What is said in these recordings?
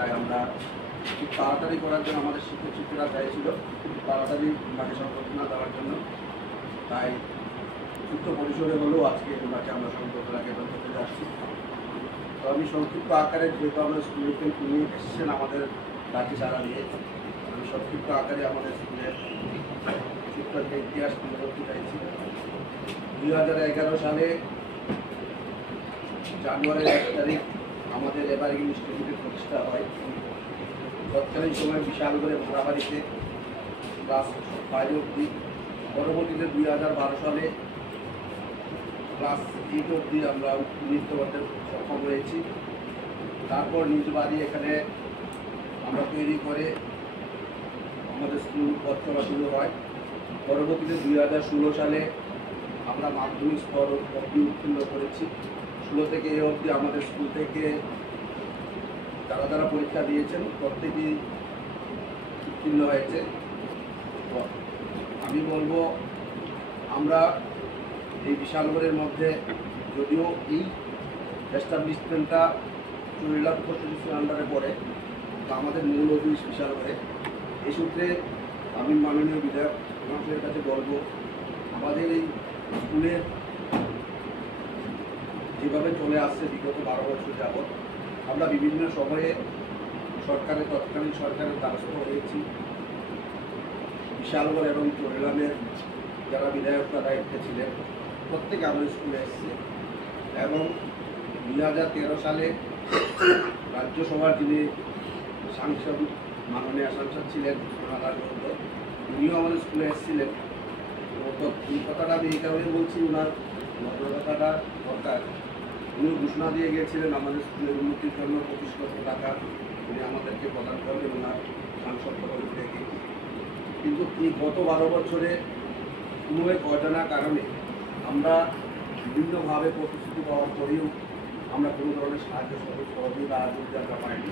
তাই আমরা খুব তাড়াতাড়ি করার জন্য আমাদের শিক্ষক শিক্ষিরা চাইছিল খুব তাড়াতাড়ি মাকে সংবর্ধনা দেওয়ার জন্য, তাই ছোট্ট পরিসরে হলেও আজকে মাকে আমরা সংবর্ধনা জ্ঞাপন করতে যাচ্ছি। তো আমি সংক্ষিপ্ত আকারে, যেহেতু আমরা স্কুলে নিয়ে এসেছেন আমাদের লাঠি চারা নিয়ে, আমি সংক্ষিপ্ত আকারে আমাদের স্কুলের ছোট্ট একটা ইতিহাস তুলে ধরতে চাইছি। 2011 সালে জানুয়ারির 1 তারিখ আমাদের এভারগ্রিন ইনস্টিটিউটের প্রতিষ্ঠা হয়। তৎকালীন সময় বিশালগড়ে ভাড়া বাড়িতে ক্লাস 5 অবধি, পরবর্তীতে 2012 সালে ক্লাস 8 অবধি আমরা উন্নীত করতে সক্ষম হয়েছি। তারপর নিজ বাড়ি এখানে আমরা তৈরি করে আমাদের স্কুল পথ চলা শুরু হয়। পরবর্তীতে 2016 সালে আমরা মাধ্যমিক স্তর অবধি উত্তীর্ণ করেছি। 16 থেকে এ অবধি আমাদের স্কুল থেকে যারা যারা পরীক্ষা দিয়েছেন প্রত্যেকেই উত্তীর্ণ হয়েছে। আমি বলবো আমরা এই বিশালগড়ের মধ্যে, যদিও এই এস্টাবলিশমেন্টটা চুরিলাভ কনস্টিটিউশন আন্ডারে পড়ে, তা আমাদের মূল অফিস বিশালগড়ে। এই সূত্রে আমি মাননীয় বিধায়ক মহাশয়ের কাছে বলবো, আমাদের এই স্কুলের যেভাবে চলে আসছে বিগত 12 বছর যাবৎ, আমরা বিভিন্ন সময়ে তৎকালীন সরকারের দ্বারস্থ হয়েছি। বিশালগড় এবং চৌরিলামের যারা বিধায়করা দায়িত্বে ছিলেন প্রত্যেকে আমাদের স্কুলে এসেছে, এবং 2013 সালে রাজ্যসভার যিনি সাংসদ, মাননীয় সাংসদ ছিলেন সোনালাল মণ্ডল, উনিও আমাদের স্কুলে এসেছিলেন। তো এই কথাটা আমি এই কারণে বলছি, ওনার ভদ্রতাটা দরকার। উনি ঘোষণা দিয়ে গিয়েছিলেন আমাদের স্কুলের উন্নতির জন্য 25 লক্ষ টাকা উনি আমাদেরকে প্রদান করবেন ওনার সাংসদ ভবন থেকে। কিন্তু এই গত 12 বছরে কোনো এক অজানা কারণে আমরা বিভিন্নভাবে প্রতিশ্রুতি পাওয়ার পরেও আমরা কোনো ধরনের সাহায্য সহযোগিতা আজ অবধি আমরা পাইনি।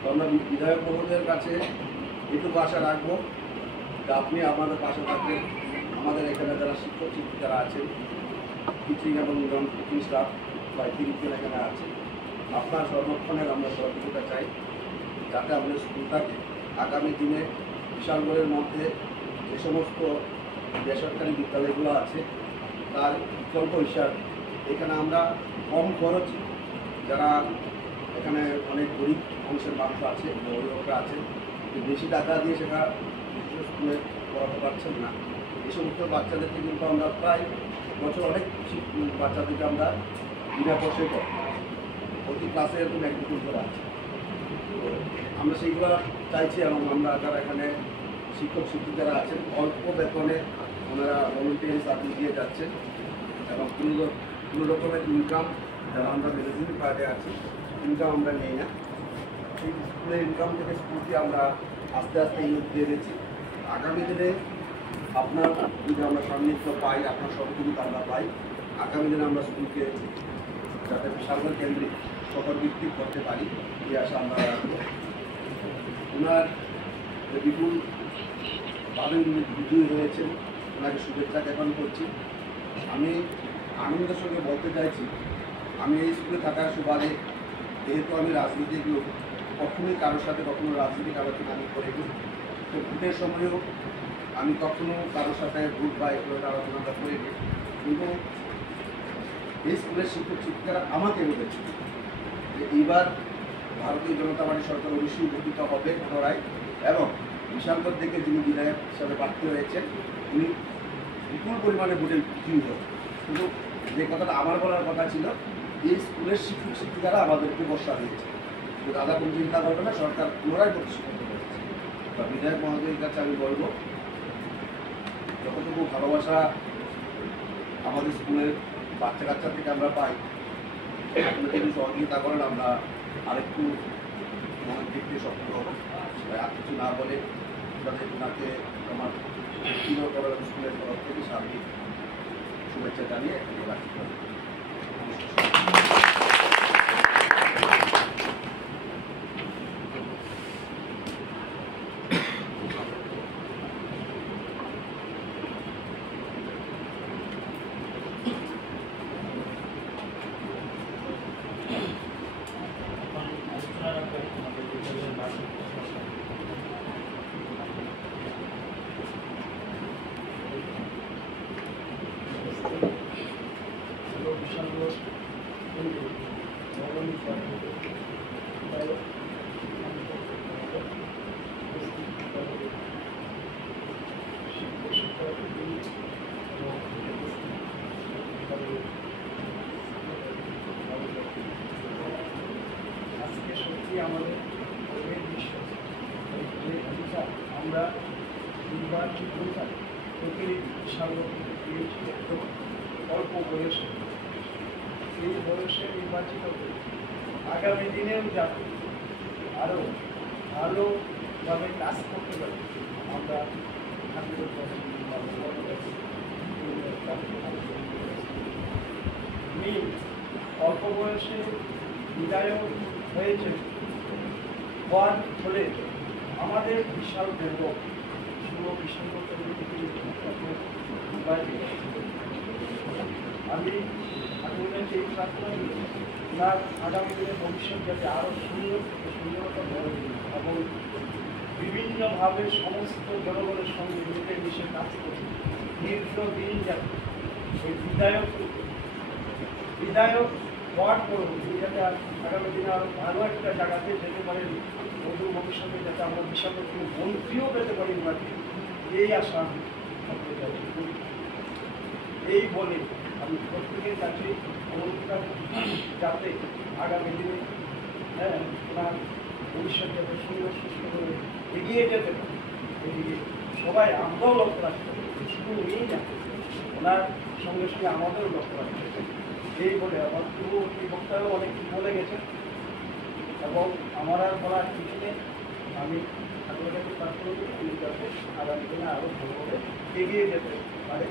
তো আমরা বিধায়ক মহোদয়ের কাছে এটুকু আশা রাখবো যে আপনি আমাদের পাশে থাকবেন। আমাদের এখানে যারা শিক্ষক শিক্ষিকারা আছেন, টিচিং এবং নন টিচিং স্টাফ বা 3 জন এখানে আছে, আপনার সর্বক্ষণের আমরা সহযোগিতা চাই, যাতে আমাদের স্কুলটাকে আগামী দিনে বিশালগড়ের মধ্যে যে সমস্ত বেসরকারি বিদ্যালয়গুলো আছে তার বিকল্প হিসাবে এখানে আমরা কম খরচে, যারা এখানে অনেক গরিব অংশের মানুষ আছে, অভিভাবকরা আছেন, বেশি টাকা দিয়ে সেটা স্কুলে পড়াতে পারছেন না, এই সমস্ত বাচ্চাদেরকে কিন্তু আমরা প্রায় বছর অনেক বাচ্চাদেরকে আমরা বিনা পয়সায় পড়াই। প্রতি ক্লাসে এরকম 1-2 করে আছে। তো আমরা সেইগুলো চাইছি, এবং আমরা যারা এখানে শিক্ষক শিক্ষিকারা আছেন অল্প বেতনে ওনারা ভলেন্টিয়ারি চাকরি দিয়ে যাচ্ছেন, এবং কোনো রকমের ইনকাম, যারা আমরা ম্যানেজমেন্ট কার্ডে আছি ইনকাম আমরা নেই না। সেই স্কুলের ইনকাম থেকে স্কুলকে আমরা আস্তে আস্তে ইউজ দিয়ে দিচ্ছি। আগামী দিনে আপনার যদি আমরা সান্নিধ্য পাই, আপনার সহযোগিতা আমরা পাই, আগামী দিনে আমরা স্কুলকে যাতে বিশালগড় কেন্দ্রিক শহর ভিত্তিক করতে পারি, এই আশা আমরা রাখবো। ওনার বিপুলভাবে বিজয়ী হয়েছেন, ওনাকে শুভেচ্ছা জ্ঞাপন করছি। আমি আনন্দের সঙ্গে বলতে চাইছি, আমি এই স্কুলে থাকার সুবাদে, যেহেতু আমি রাজনীতিক লোক, কখনোই কারোর সাথে কখনো রাজনৈতিক আলোচনা আমি করিনি। তো ভোটের সময়ও আমি কখনো কারোর সাথে ভোট বা এগুলো আলোচনাটা করিনি, কিন্তু এই স্কুলের শিক্ষক শিক্ষিকারা আমাকে বলেছে যে এইবার ভারতীয় জনতা পার্টি সরকার অবশ্যই গঠিত হবে পুনরায়, এবং বিশালগড় থেকে যিনি বিধায়ক হিসাবে প্রার্থী হয়েছেন উনি বিপুল পরিমাণে ভোটে বিজয়ী হবে। কিন্তু যে কথাটা আমার বলার কথা ছিল, এই স্কুলের শিক্ষক শিক্ষিকারা আমাদেরকে ভরসা দিয়েছে, তো দাদা কোনো চিন্তা করবে না, সরকার পুনরায় প্রতিষ্ঠিত করেছে। বা বিধায়ক মহোদয়ের কাছে আমি বলবো, যতটুকু ভালোবাসা আমাদের স্কুলের বাচ্চা কাচ্চা থেকে আমরা পাই, আপনি যদি সহযোগিতা করেন আমরা আরেকটু মনের দিক দিয়ে সফল হব। আর কিছু না বলে তাদের ওনাকে আমার স্কুলের তরফ থেকে সার্বিক শুভেচ্ছা জানিয়ে এখানে রাখতে হবে। আমাদের বিশ্বাস। আমরা নির্বাচিত প্রতিনিধি সাংগঠনিক পেয়েছি একদম অল্প বয়সে, এই বয়সে নির্বাচিত করে আগামী দিনেও যাতে আরও ভালোভাবে কাজ করতে পারি আমরা উনি অল্প বয়সে বিধায়ক হয়েছে হওয়ার ফলে আমাদের বিশাল গর্ব শুভ বিশাল আমি এই প্রার্থনা ওনার আগামী দিনে ভবিষ্যৎ যাতে আরও সুন্দর থেকে সুন্দরতম এবং বিভিন্নভাবে সমস্ত জনগণের সঙ্গে মিলে মিশে কাজ করছে দীর্ঘদিন যাতে এই বিধায়ক হওয়ার পরেও তিনি যাতে আগামী দিনে আরও ভালো একটা জায়গাতে যেতে পারেন, অদূর ভবিষ্যতে যাতে আমরা বিশাল কোনো মন্ত্রীও পেতে পারি ওনাকে, এই আশা আমি এই বলে আমি প্রত্যেকের কাছে অনুরোধ যাতে আগামী দিনে ওনার ভবিষ্যৎ যাতে সুন্দর সুস্থ করে এগিয়ে যেতে পারে, এদিকে সবাই আমরাও লক্ষ্য রাখতে পারি, শুধু উনিই না ওনার সঙ্গে সঙ্গে আমাদেরও লক্ষ্য রাখতে হবে। এই বলে আমার পূর্ববর্তী বক্তারাও অনেক কিছু বলে গেছেন এবং আমার আর বলার কিছু নেই। আমি ঠাকুরের কাছে প্রার্থনা করি উনি যাতে আগামী দিনে আরও ভালোভাবে এগিয়ে যেতে পারে।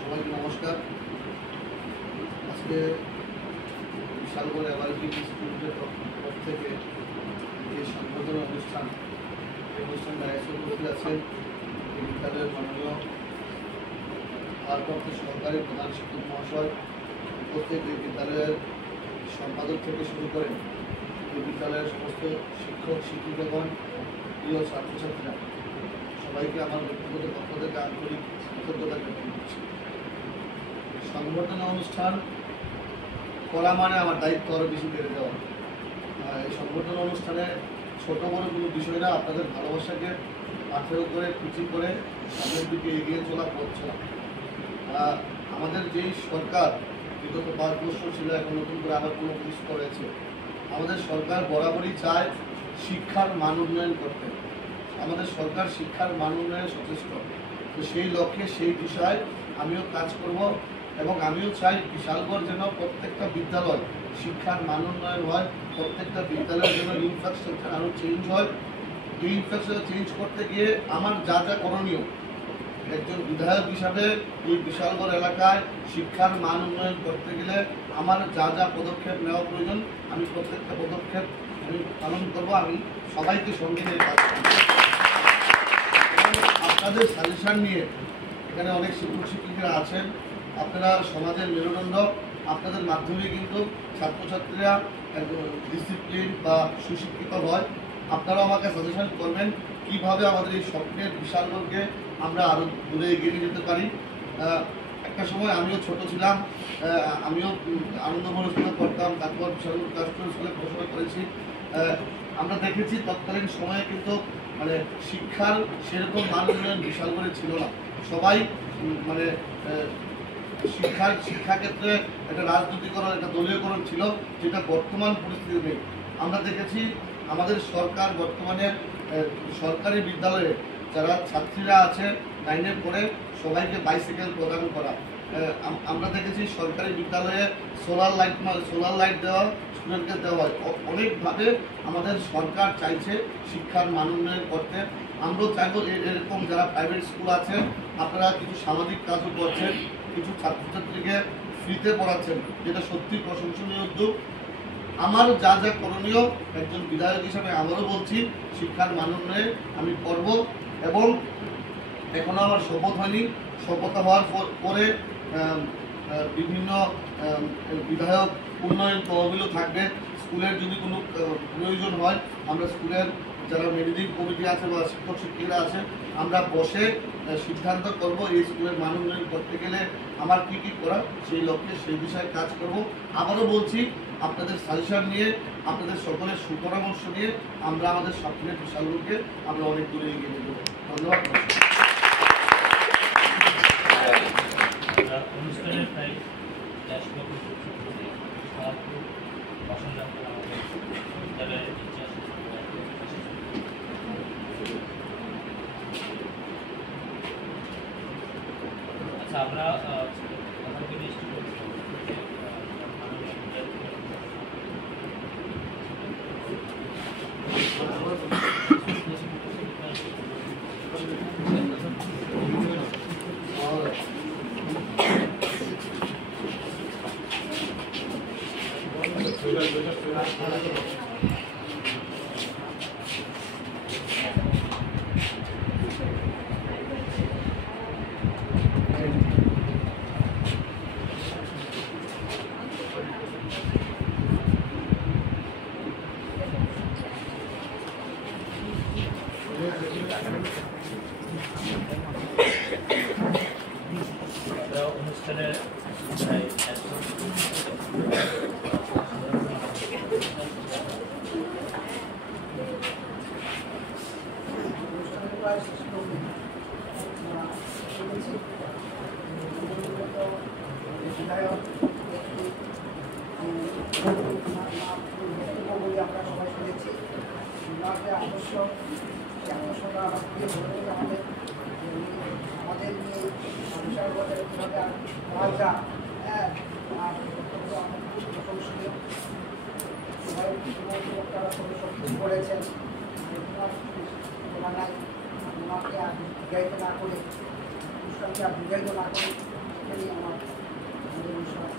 সবাইকে নমস্কার। আজকে বিশালগড় এভারগ্রিন ইনস্টিটিউটের পক্ষ থেকে যে সংবর্ধনা অনুষ্ঠান, এই অনুষ্ঠানে এসে উপস্থিত আছেন এই বিদ্যালয়ের মাননীয় ভারপ্রাপ্ত সহকারী প্রধান শিক্ষক মহাশয়, উপস্থিত এই বিদ্যালয়ের সম্পাদক থেকে শুরু করে এই বিদ্যালয়ের সমস্ত শিক্ষক শিক্ষিকাগণ, প্রিয় ছাত্রছাত্রীরা, সবাইকে আমার ব্যক্তিগত পক্ষ থেকে আন্তরিক কৃতজ্ঞতা জ্ঞাপন করছি। সংবর্ধনা অনুষ্ঠান করা মানে আমার দায়িত্ব আরও বেশি বেড়ে দেওয়া। এই সংবর্ধনা অনুষ্ঠানে ছোট বড় কোনো বিষয় না, আপনাদের ভালোবাসাকে পাথেয় করে পুঁজি করে সামনের দিকে এগিয়ে চলা পথ চলা। আমাদের যেই সরকার বিগত 5 বছর ছিল, এখন নতুন করে আবার কোনো প্রতিষ্ঠিত হয়েছে, আমাদের সরকার বরাবরই চায় শিক্ষার মান উন্নয়ন করতে। আমাদের সরকার শিক্ষার মান উন্নয়নে সচেষ্ট, তো সেই লক্ষ্যে সেই বিষয়ে আমিও কাজ করব এবং আমিও চাই বিশালগড় যেন প্রত্যেকটা বিদ্যালয় শিক্ষার মান উন্নয়ন হয়, প্রত্যেকটা বিদ্যালয়ের যেন ইনফ্রাস্ট্রাকচার আরও চেঞ্জ হয়। এই ইনফ্রাস্ট্রাকচার চেঞ্জ করতে গিয়ে আমার যা যা করণীয়, একজন বিধায়ক হিসাবে এই বিশালগড় এলাকায় শিক্ষার মান উন্নয়ন করতে গেলে আমার যা যা পদক্ষেপ নেওয়া প্রয়োজন, আমি প্রত্যেকটা পদক্ষেপ আমি পালন করব। আমি সবাইকে সঙ্গে নিয়ে কাজ করব। আপনাদের সাজেশন নিয়ে এখানে অনেক শিক্ষক শিক্ষিকারা আছেন, আপনারা সমাজের মেরুদণ্ড, আপনাদের মাধ্যমে কিন্তু ছাত্রছাত্রীরা ডিসিপ্লিন বা সুশিক্ষিত হয়। আপনারাও আমাকে সাজেশন করবেন কীভাবে আমাদের এই স্বপ্নের বিশালগড়কে আমরা আরও দূরে এগিয়ে নিয়ে যেতে পারি। একটা সময় আমিও ছোট ছিলাম, আমিও আনন্দমোহন স্কুলে পড়তাম, তারপর বিশালগড় ক্লাস্টার স্কুলে পড়াশোনা করেছি। আমরা দেখেছি তৎকালীন সময়ে কিন্তু মানে শিক্ষার সেরকম মান উন্নয়ন বিশালগড়ে ছিল না। সবাই মানে শিক্ষাক্ষেত্রে একটা রাজনৈতিকরণ, একটা দলীয়করণ ছিল, যেটা বর্তমান পরিস্থিতি নেই। আমরা দেখেছি আমাদের সরকার বর্তমানে সরকারি বিদ্যালয়ে যারা ছাত্রীরা আছে 9-এ পড়ে সবাইকে বাইসাইকেল প্রদান করা। আমরা দেখেছি সরকারি বিদ্যালয়ে সোলার লাইট দেওয়া স্টুডেন্টকে দেওয়া হয়। অনেকভাবে আমাদের সরকার চাইছে শিক্ষার মান উন্নয়ন করতে। আমরাও চাইব এরকম যারা প্রাইভেট স্কুল আছে আপনারা কিছু সামাজিক কাজও করছেন, কিছু ছাত্রছাত্রীকে ফ্রিতে পড়াচ্ছেন, যেটা সত্যি প্রশংসনীয় উদ্যোগ। আমার যা যা করণীয় একজন বিধায়ক হিসাবে আমারও বলছি শিক্ষার মান উন্নয়নে আমি করব। এবং এখনো আমার শপথ হয়নি, শপথ হওয়ার পরে বিভিন্ন বিধায়ক উন্নয়ন তহবিলও থাকবে। স্কুলের যদি কোনো প্রয়োজন হয় আমরা স্কুলের যারা ম্যানেজিং কমিটি আছে বা শিক্ষক শিক্ষিকারা আছে, আমরা বসে সিদ্ধান্ত করব এই স্কুলের মান উন্নয়ন করতে গেলে আমার কী কী করা, সেই লক্ষ্যে সেই বিষয়ে কাজ করব। আবারও বলছি, আপনাদের সাজেশন নিয়ে, আপনাদের সকলের সুপরামর্শ নিয়ে আমরা আমাদের স্বপ্নের বিশালকে আমরা অনেক দূরে এগিয়ে নিয়ে যাবো। ধন্যবাদ। অনুষ্ঠানের প্রায় 10 লক্ষ বিদ্যালয়ের ইতিহাস। আচ্ছা, আমরা অনুষ্ঠানের প্রায় আমরা সবাই শুনেছি আকর্ষণ আমাদের নিয়ে সংসার বাজারে কীভাবে করা যায়, হ্যাঁ, আর প্রশংসনীয় সবাই তারা সব কিছু করেছেন। ওনাকে আর বিদায়িত না করে, অনুষ্ঠানকে আর বিদায়িত না করে, এখানেই আমার অনুষ্ঠান।